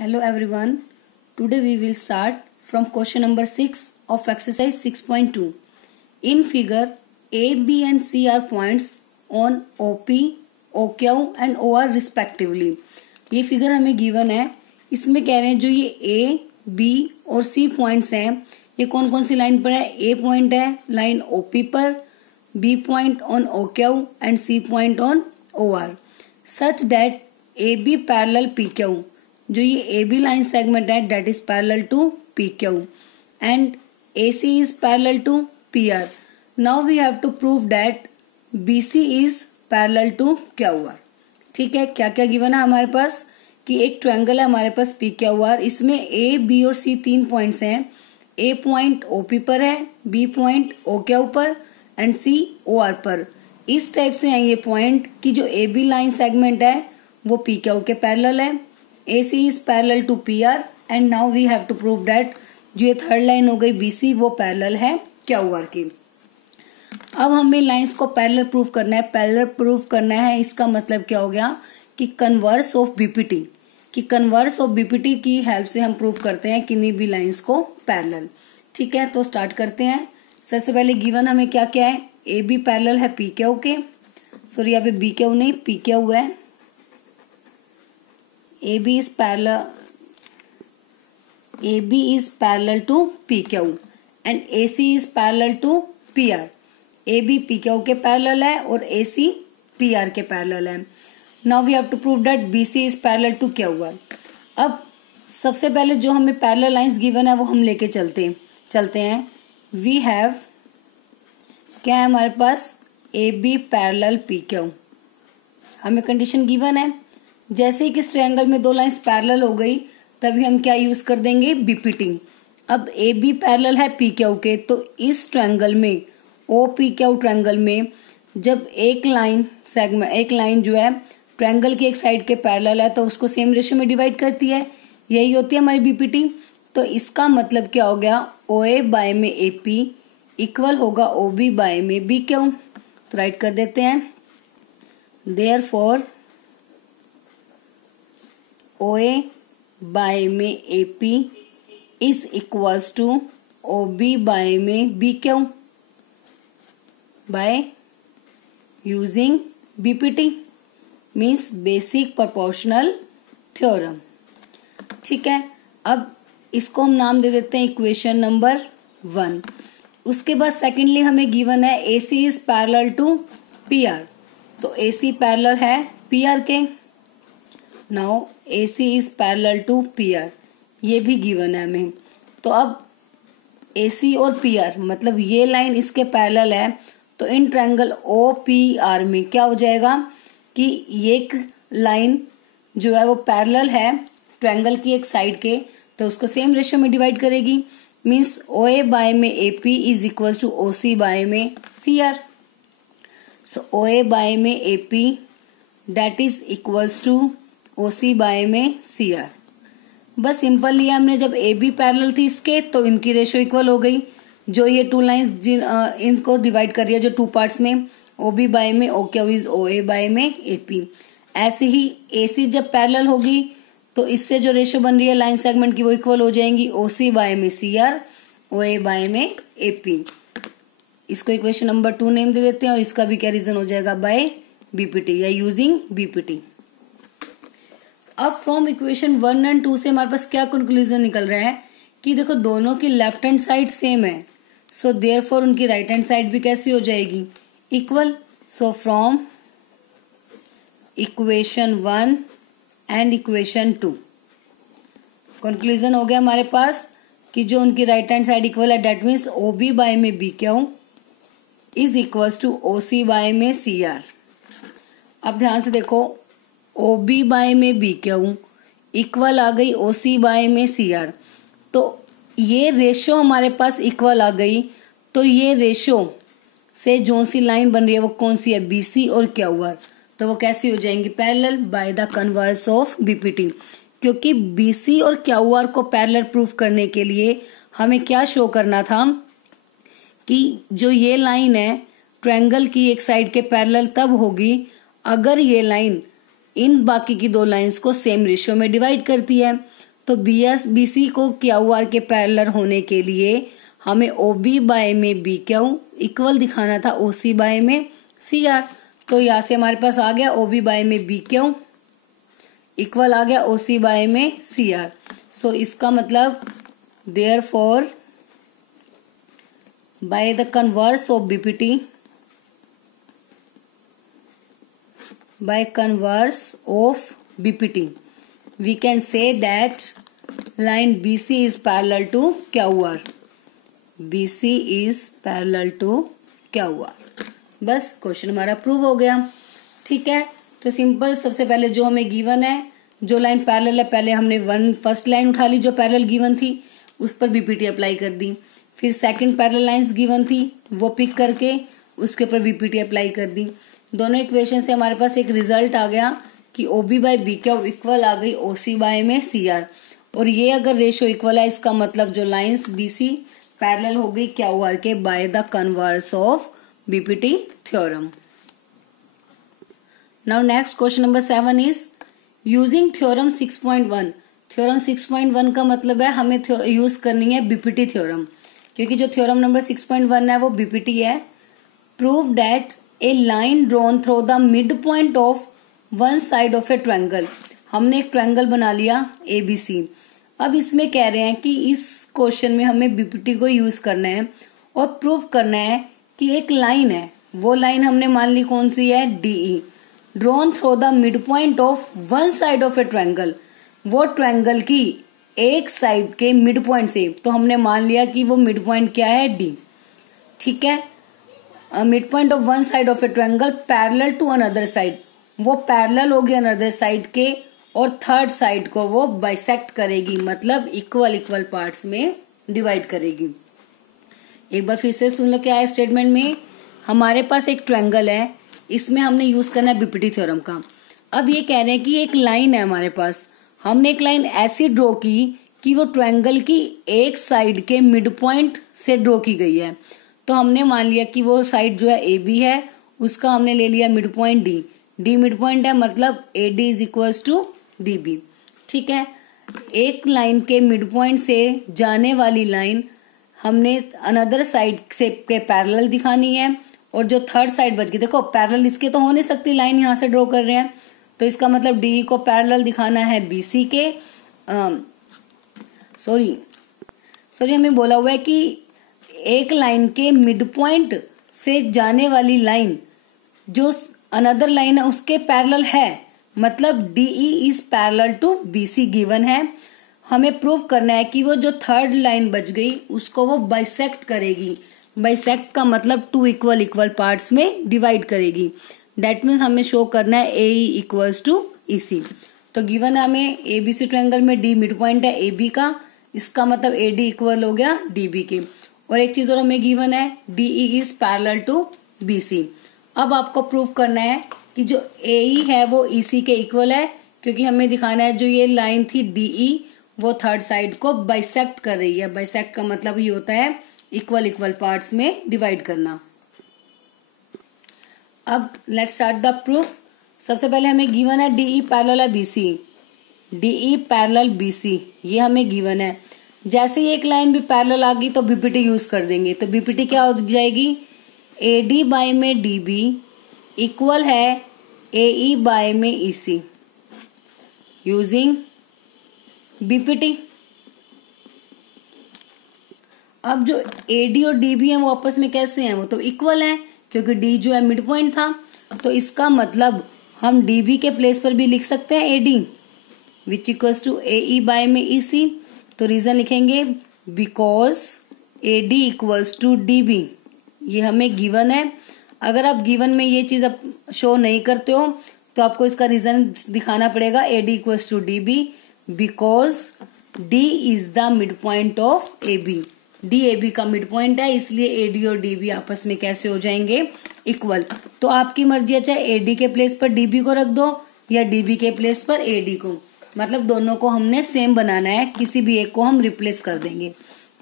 Hello everyone. Today we will start from question number 6 of exercise 6.2. In figure, A, B and C are points on OP, OQ and OR respectively. ये figure हमें given है. इसमें कह रहे हैं जो ये A, B और C पॉइंट्स हैं ये कौन कौन सी लाइन पर है. A पॉइंट है लाइन OP पर, B point on OQ and C point on OR such that AB parallel PQ. जो ये ए बी लाइन सेगमेंट है that is parallel to P Q and A C is parallel to P R. Now we have to prove that B C is parallel to Q R. ठीक है, क्या क्या given है हमारे पास कि एक ट्रायंगल है हमारे पास पी क्यू आर. इसमें ए बी और सी तीन पॉइंट्स हैं. ए पॉइंट ओपी पर है, बी पॉइंट ओ क्यू पर एंड सी ओ आर पर. इस टाइप से है ये पॉइंट कि जो ए बी लाइन सेगमेंट है वो पी क्यू के पैरेलल है. AC is parallel to PR and now we have to prove that जो ये थर्ड लाइन हो गई BC वो पैरेलल है QR की. अब हमें लाइंस को पैरेलल प्रूव करना है. पैरेलल प्रूव करना है इसका मतलब क्या हो गया कि कन्वर्स ऑफ BPT कि कन्वर्स ऑफ BPT की हेल्प से हम प्रूव करते हैं किन्हीं भी लाइंस को पैरेलल. ठीक है, तो स्टार्ट करते हैं. सबसे पहले गिवन हमें क्या क्या है. AB पैरेलल है PQ के, सॉरी यहाँ पे BQ नहीं PQ है. AB is parallel to PQ and AC is parallel to PR. AB PQ के पैरेलल है और AC PR के पैरेलल है. Now we have to prove that BC is parallel to QR. अब सबसे पहले जो हमें पैरेलल लाइंस गिवन है वो हम लेके चलते हैं. We have क्या है हमारे पास AB parallel PQ. हमें कंडीशन गिवन है. जैसे ही किस ट्रायंगल में दो लाइंस पैरेलल हो गई तभी हम क्या यूज कर देंगे बीपीटी. अब ए बी पैरेलल है पी क्यू के, तो इस ट्रायंगल में ओ पी क्यू ट्रायंगल में जब एक लाइन जो है ट्रायंगल की एक साइड के पैरेलल है तो उसको सेम रेशियो में डिवाइड करती है. यही होती है हमारी बीपीटी. तो इसका मतलब क्या हो गया ओ ए बाय में ए पी इक्वल होगा ओ बी बाय में बी क्यू. तो राइट कर देते हैं. देयरफॉर OA बाय में AP is equals to OB by में BQ by using BPT means basic proportional theorem. ठीक है, अब इसको हम नाम दे देते हैं इक्वेशन नंबर 1. उसके बाद सेकेंडली हमें गिवन है AC is parallel to PR. तो AC पैरेलल है PR के. Now AC is parallel to PR, ये भी गिवन है हमें. तो अब AC और PR मतलब ये लाइन इसके पैरेलल है. तो इन ट्रायंगल OPR में क्या हो जाएगा कि ये एक लाइन जो है वो पैरेलल है ट्रायंगल की एक साइड के, तो उसको सेम रेशियो में डिवाइड करेगी. मीन्स OA बाय में AP is equal to OC by में CR. सो OA बाय में AP that is equals to OC by में CR. बस सिंपल लिया हमने. जब AB पैरेलल थी इसके तो इनकी रेशियो इक्वल हो गई. जो ये टू लाइंस इनको डिवाइड कर रही है जो टू पार्ट्स में OB बाय में OQ इज OA बाय में AP. ऐसे ही AC जब पैरेलल होगी तो इससे जो रेशियो बन रही है लाइन सेगमेंट की वो इक्वल हो जाएंगी OC बाय में CR, OA बाय में AP. इसको इक्वेशन नंबर 2 नेम दे देते हैं और इसका भी क्या रीजन हो जाएगा बाय BPT या यूजिंग BPT. अब फ्रॉम इक्वेशन 1 एंड 2 से हमारे पास क्या कंक्लूजन निकल रहा है कि देखो दोनों की लेफ्ट हैंड साइड सेम है. सो देयरफॉर उनकी राइट हैंड साइड भी कैसी हो जाएगी equal. So from equation 1 and equation 2 conclusion हो गया हमारे पास कि जो उनकी राइट हैंड साइड इक्वल है डेट मीन्स OB बाय में BQ is equal to OC by में CR. अब ध्यान से देखो OB बाय में BQ इक्वल आ गई OC बाय में CR. तो ये रेशियो हमारे पास इक्वल आ गई. तो ये रेशियो से जो सी लाइन बन रही है वो कौन सी है BC और QR. तो वो कैसी हो जाएंगी parallel by the converse of BPT. क्योंकि BC और QR को पैरेलल प्रूफ करने के लिए हमें क्या शो करना था कि जो ये लाइन है ट्रायंगल की एक साइड के पैरेलल तब होगी अगर ये लाइन इन बाकी की दो लाइंस को सेम रेशियो में डिवाइड करती है. तो BC को QR के पैरेलल होने के लिए हमें OB बाय में BQ इक्वल दिखाना था OC बाय में CR। तो यहाँ से हमारे पास आ गया OB बाय में BQ इक्वल आ गया OC बाय में CR। सो इसका मतलब therefore by the converse of BPT, by converse of BPT we can say that line BC is parallel to QR. BC is parallel to QR। बस question हमारा prove हो गया। ठीक है, तो सिंपल, सबसे पहले जो हमें गिवन है, जो लाइन पैरेलल है, पहले हमने फर्स्ट लाइन उठा ली जो पैरेलल गिवन थी, उस पर बीपीटी अप्लाई कर दी। फिर सेकंड पैरेलल लाइंस गिवन थी, वो पिक करके उसके ऊपर बीपीटी अप्लाई कर दी। दोनों इक्वेशन से हमारे पास एक रिजल्ट आ गया कि OB बाय BQ इक्वल आ गई OC बाय में CR। और ये अगर रेशियो इक्वल है, इसका मतलब जो लाइंस BC पैरेलल हो गई QR के by the converse of BPT theorem. Now next question number 7 is using theorem 6.1। Theorem 6.1 का मतलब है हमें यूज करनी है बीपीटी थ्योरम, क्योंकि जो थ्योरम नंबर 6.1 है वो बीपीटी है। Prove that A line drawn through the mid point of one side of a triangle. हमने एक ट्रायंगल बना लिया ABC। अब इसमें कह रहे हैं कि इस क्वेश्चन में हमें बीपीटी को यूज करना है और प्रूव करना है कि एक लाइन है, वो लाइन हमने मान ली कौन सी है, DE, drawn through the mid point of one side of a triangle. वो ट्रायंगल की एक साइड के मिड पॉइंट से, तो हमने मान लिया कि वो मिड पॉइंट क्या है, D। ठीक है, mid point of one side of a triangle parallel to another side, वो पैरेलल होगी अनदर साइड के, और थर्ड साइड को वो बाइसेक्ट करेगी, मतलब इक्वल इक्वल पार्ट्स में डिवाइड करेगी। एक बार फिर से सुन लो क्या है स्टेटमेंट में। हमारे पास एक ट्रायंगल है, इसमें हमने यूज करना है बीपीटी थ्योरम का। अब ये कह रहे हैं कि एक लाइन है हमारे पास, हमने एक लाइन ऐसी ड्रॉ की कि वो ट्रायंगल की एक साइड के मिड पॉइंट से ड्रॉ की गई है। तो हमने मान लिया कि वो साइड जो है AB है, उसका हमने ले लिया mid point D। D mid point है, मतलब AD is equals to DB। ठीक है, एक लाइन के मिड पॉइंट से जाने वाली लाइन हमने अनदर साइड से के पैरेलल दिखानी है, और जो थर्ड साइड बच गई, देखो पैरेलल इसके तो हो नहीं सकती, लाइन यहां से ड्रॉ कर रहे हैं, तो इसका मतलब DE को पैरेलल दिखाना है BC के। सॉरी हमें बोला हुआ है कि एक लाइन के मिड पॉइंट से जाने वाली लाइन जो अनदर लाइन है उसके पैरेलल है, मतलब DE is parallel to BC given है। हमें प्रूव करना है कि वो जो थर्ड लाइन बच गई उसको वो बाइसेक्ट करेगी। बाइसेक्ट का मतलब टू इक्वल इक्वल पार्ट्स में डिवाइड करेगी। दैट मीन्स हमें शो करना है AE इक्वल्स टू EC। तो गिवन है हमें ABC ट्रायंगल में D मिड पॉइंट है AB का, इसका मतलब AD इक्वल हो गया DB के। और एक चीज और हमें गिवन है, DE is parallel to BC। अब आपको प्रूव करना है कि जो AE है वो EC के इक्वल है, क्योंकि हमें दिखाना है जो ये लाइन थी DE वो थर्ड साइड को बाइसेक्ट कर रही है। बाइसेक्ट का मतलब ये होता है इक्वल इक्वल पार्ट्स में डिवाइड करना। अब लेट्स स्टार्ट द प्रूफ। सबसे पहले हमें गिवन है DE पैरेलल है BC, DE पैरेलल BC, ये हमें गिवन है। जैसे ही एक लाइन भी पैरेलल आ गई तो बीपीटी यूज कर देंगे। तो बीपीटी क्या हो जाएगी, AD बाय में DB इक्वल है AE बाय में EC यूजिंग बीपीटी। अब जो AD और DB है वो आपस में कैसे हैं, वो तो इक्वल हैं, क्योंकि D जो है मिड पॉइंट था। तो इसका मतलब हम DB के प्लेस पर भी लिख सकते हैं AD which equals to AE by में EC। तो रीजन लिखेंगे because AD equals to DB, ये हमें गिवन है। अगर आप गिवन में ये चीज आप शो नहीं करते हो तो आपको इसका रीजन दिखाना पड़ेगा AD equals to DB because D is the mid point of AB। D AB का मिड पॉइंट है, इसलिए AD और DB आपस में कैसे हो जाएंगे, इक्वल। तो आपकी मर्जी है, चाहे AD के प्लेस पर DB को रख दो या DB के प्लेस पर AD को, मतलब दोनों को हमने सेम बनाना है, किसी भी एक को हम रिप्लेस कर देंगे।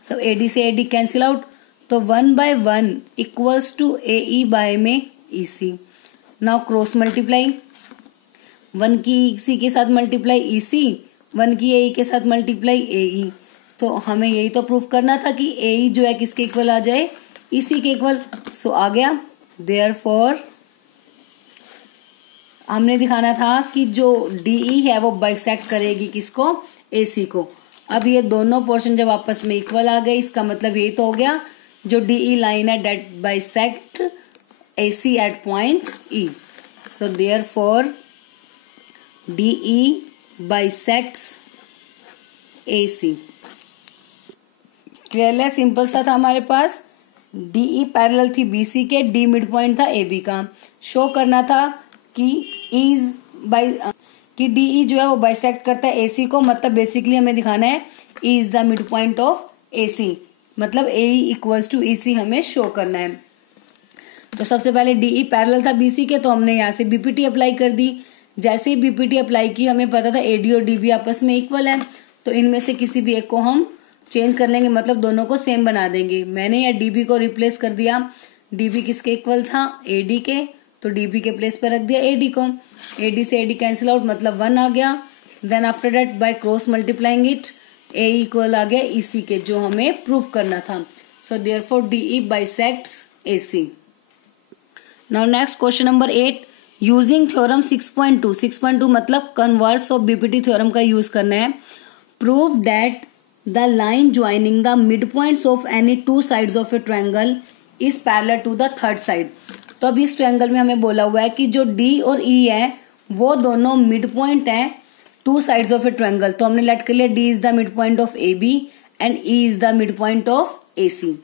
सब AD से AD कैंसिल आउट, तो 1/1 इक्वल्स टू AE बाय में EC। नाउ क्रॉस मल्टीप्लाई, 1 की EC के साथ मल्टीप्लाई EC 1 की AE के साथ मल्टीप्लाई AE, तो हमें यही तो प्रूफ करना था कि AE जो है किसके इक्वल आ जाए, EC के इक्वल। सो आ गया। देयरफॉर हमने दिखाना था कि जो DE है वो बाइसेक्ट करेगी किसको, AC को। अब ये दोनों पोर्शन जब आपस में इक्वल आ गए, इसका मतलब यही तो हो गया जो DE लाइन है that bisect AC at point E। So therefore DE bisects AC। Clear, simple सा था हमारे पास। DE पैरेलल थी BC के, D मिड पॉइंट था AB का। शो करना था कि DE जो है वो बाइसेक्ट करता है AC को, मतलब बेसिकली हमें दिखाना है E is the mid point of AC, मतलब AE इक्वल्स टू EC हमें शो करना है। तो सबसे पहले DE पैरेलल था BC के, तो हमने यहाँ से BPT अप्लाई कर दी। जैसे ही BPT अप्लाई की, हमें पता था AD और DB आपस में इक्वल है, तो इनमें से किसी भी एक को हम चेंज कर लेंगे, मतलब दोनों को सेम बना देंगे। मैंने यहाँ DB को रिप्लेस कर दिया। DB किसके इक्वल था, AD के, तो DB के प्लेस पर रख दिया AD को। AD से AD कैंसिल आउट, मतलब 1 आ गया। Then after that by cross multiplying it, AE equal आ गया EC के, जो हमें प्रूफ करना था। So therefore DE bisects AC। Now next question number 8, using theorem 6.2। 6.2 मतलब कन्वर्स ऑफ BPT थ्योरम का यूज करना है। Prove that the line joining the mid points of any two sides of a triangle is parallel to the third side. तो अब इस triangle में हमें बोला हुआ है कि जो D और E है वो दोनों मिड पॉइंट है to sides of a triangle. तो हमने लेट कर लिया D is the mid point of AB and E is the mid point of AC।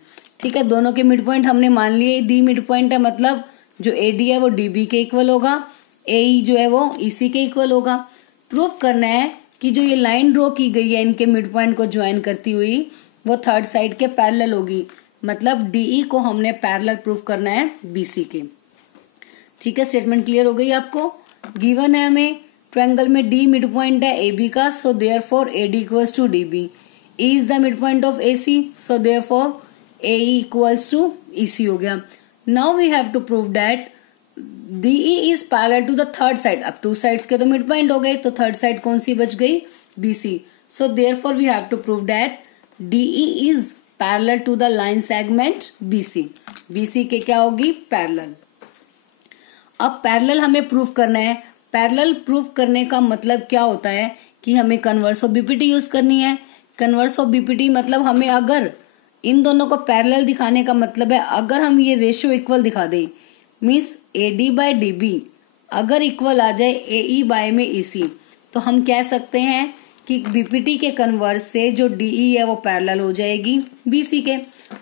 ठीक है, दोनों के मिड पॉइंट हमने मान लिए। D मिड पॉइंट है, मतलब जो AD है वो DB के इक्वल होगा, AE जो है वो EC के इक्वल होगा। प्रूफ करना है कि जो ये लाइन ड्रॉ की गई है इनके मिड पॉइंट को ज्वाइन करती हुई, वो थर्ड साइड के पैरेलल होगी, मतलब DE को हमने पैरेलल प्रूफ करना है BC के। ठीक है, स्टेटमेंट क्लियर हो गई आपको। गिवन है हमें ट्रायंगल में D मिड पॉइंट है AB का, so therefore AD equals to DB। E is the mid point of AC, so therefore AE equals to EC हो गया। Now we have to prove that DE is parallel to the third side. अब two sides के तो mid point हो गए, तो third side कौन सी बच गई, BC। So therefore we have to prove that DE is parallel to the line segment BC। BC के क्या होगी, पैरेलल। अब पैरेलल हमें प्रूफ करना है। पैरेलल प्रूफ करने का मतलब क्या होता है कि हमें कन्वर्स ऑफ BPT यूज करनी है। कन्वर्स ऑफ BPT मतलब हमें अगर इन दोनों को पैरेलल दिखाने का मतलब है, अगर हम ये रेशियो इक्वल दिखा दें, मीन्स AD बाय DB अगर इक्वल आ जाए AE बाय में EC, तो हम कह सकते हैं कि BPT के कन्वर्स से जो DE है वो पैरेलल हो जाएगी BC के।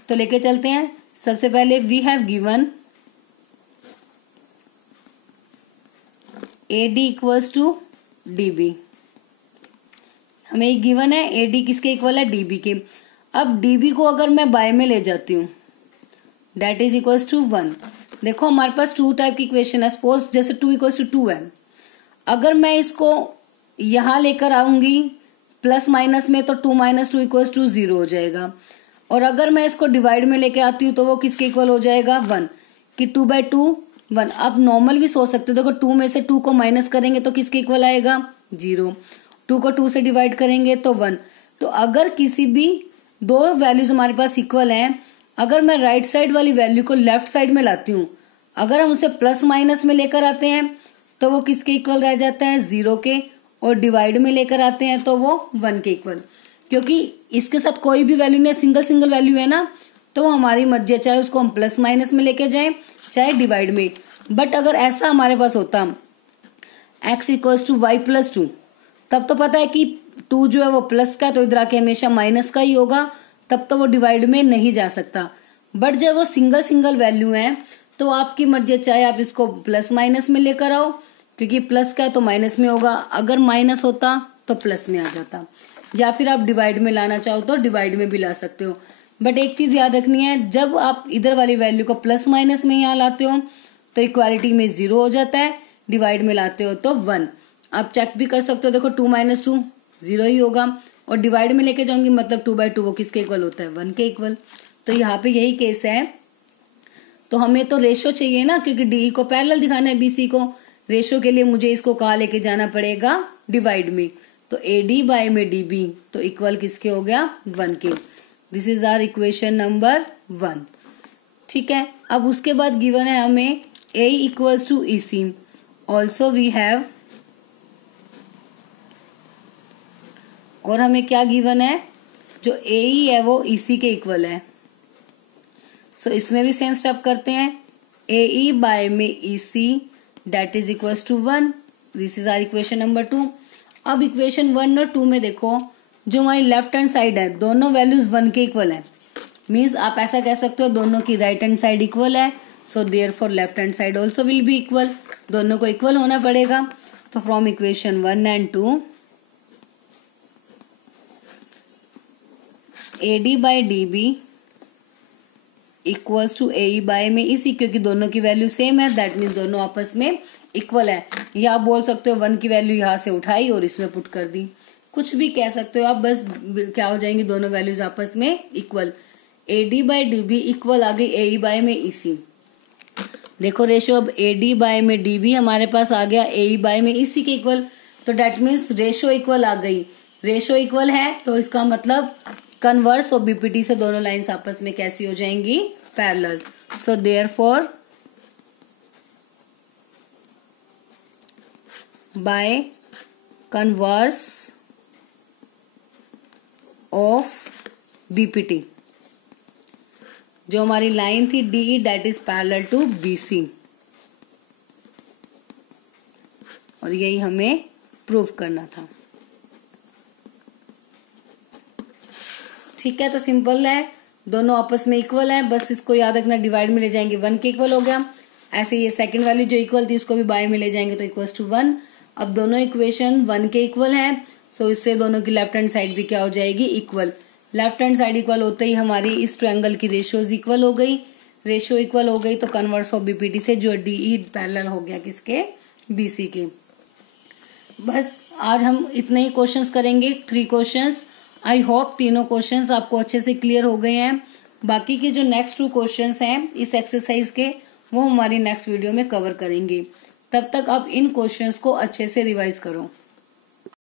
तो लेके चलते हैं। सबसे पहले we have given AD equals to DB। हमें गिवन है AD किसके इक्वल है, DB के। अब DB को अगर मैं बाय में ले जाती हूँ, डेट इज इक्वल्स टू 1। देखो हमारे पास टू टाइप की इक्वेशन है। सपोज जैसे 2 इक्वल्स टू 2 है, अगर मैं इसको यहां लेकर आऊंगी प्लस माइनस में, तो 2 माइनस 2 इक्वल्स टू 0 हो जाएगा। और अगर मैं इसको डिवाइड में लेके आती हूँ तो वो किसके इक्वल हो जाएगा, 1, कि 2 बाई 2 1। अब नॉर्मल भी सोच सकते हो, देखो 2 में से 2 को माइनस करेंगे तो किसके इक्वल आएगा, 0। 2 को 2 से डिवाइड करेंगे तो 1। तो अगर किसी भी दो वैल्यूज हमारे पास इक्वल हैं, अगर मैं राइट साइड वाली वैल्यू को लेफ्ट साइड में लाती हूँ, अगर हम उसे प्लस माइनस में लेकर आते हैं तो वो किसके इक्वल रह जाता है, 0 के। और डिवाइड में लेकर आते हैं तो वो 1 के इक्वल। क्योंकि इसके साथ कोई भी वैल्यू नहीं, सिंगल सिंगल वैल्यू है ना, तो हमारी मर्जी है, चाहे उसको हम प्लस माइनस में लेके जाएं चाहे डिवाइड में। बट अगर ऐसा हमारे पास होता x equals to y plus 2, तब तो पता है कि 2 जो है वो प्लस का है, तो इधर आके हमेशा माइनस का ही होगा, तब तो वो डिवाइड में नहीं जा सकता। बट जब वो सिंगल सिंगल वैल्यू है तो आपकी मर्जी, चाहे आप इसको प्लस माइनस में लेकर आओ, क्योंकि प्लस का है तो माइनस में होगा, अगर माइनस होता तो प्लस में आ जाता, या फिर आप डिवाइड में लाना चाहो तो डिवाइड में भी ला सकते हो। बट एक चीज याद रखनी है, जब आप इधर वाली वैल्यू को प्लस माइनस में यहाँ लाते हो तो इक्वालिटी में 0 हो जाता है, डिवाइड में लाते हो तो 1। आप चेक भी कर सकते हो, देखो 2 माइनस 2 0 ही होगा, और डिवाइड में लेके जाऊंगी मतलब 2 बाई 2 वो किसके इक्वल होता है, 1 के इक्वल। तो यहाँ पे यही केस है। तो हमें तो रेशो चाहिए ना, क्योंकि DE को पैरेलल दिखाना है BC को। रेशो के लिए मुझे इसको कहाँ लेके जाना पड़ेगा, डिवाइड में। तो AD बाय में DB तो इक्वल किसके हो गया 1 के। This is our equation number 1। ठीक है, अब उसके बाद गिवन है हमें A equals to EC। Also we have, और हमें क्या गिवन है, जो AE है वो EC के इक्वल है। सो इसमें भी सेम स्टेप करते हैं। AE बाय में EC that is equals to 1। This is our equation number 2। अब इक्वेशन 1 और 2 में देखो, जो हमारी लेफ्ट हैंड साइड है दोनों वैल्यूज 1 के इक्वल है। मीन्स आप ऐसा कह सकते हो दोनों की राइट हैंड साइड इक्वल है। So therefore left hand side also will be equal. दोनों को इक्वल होना पड़ेगा। तो from equation 1 and 2 AD by DB equals to AE by में EC, क्योंकि दोनों की वैल्यू सेम है, दैट मीन्स दोनों आपस में इक्वल है। या आप बोल सकते हो 1 की वैल्यू यहां से उठाई और इसमें पुट कर दी, कुछ भी कह सकते हो आप, बस क्या हो जाएंगी दोनों वैल्यूज आपस में equal. AD by DB equal आ गई AE बाय में EC। देखो रेशो, अब AD बाय में DB हमारे पास आ गया AE बाय में EC के इक्वल। तो डेट मीन्स रेशो इक्वल आ गई। रेशो इक्वल है तो इसका मतलब कन्वर्स और BPT से दोनों लाइंस आपस में कैसी हो जाएंगी, parallel. So therefore by converse of BPT, जो हमारी लाइन थी DE that is parallel to BC, और यही हमें प्रूव करना था। ठीक है, तो सिंपल है, दोनों आपस में इक्वल है, बस इसको याद रखना, डिवाइड में ले जाएंगे 1 के इक्वल हो गया। ऐसे ये सेकंड वैल्यू जो इक्वल थी उसको भी बाय में ले जाएंगे तो इक्वल्स टू 1। अब दोनों इक्वेशन 1 के इक्वल है, सो इससे दोनों की लेफ्ट हैंड साइड भी क्या हो जाएगी, equal. Left hand side equal होते ही हमारी इस ट्रायंगल की रेशियोज इक्वल हो गई। रेशियो इक्वल हो गई तो कन्वर्स ऑफ BPT से जो DE पैरेलल हो गया किसके, BC के। बस आज हम इतने ही क्वेश्चंस करेंगे, 3 क्वेश्चंस। आई होप तीनों क्वेश्चंस आपको अच्छे से क्लियर हो गए हैं। बाकी के जो नेक्स्ट 2 क्वेश्चंस हैं इस एक्सरसाइज के, वो हमारी नेक्स्ट वीडियो में कवर करेंगे। तब तक आप इन क्वेश्चंस को अच्छे से रिवाइज करो।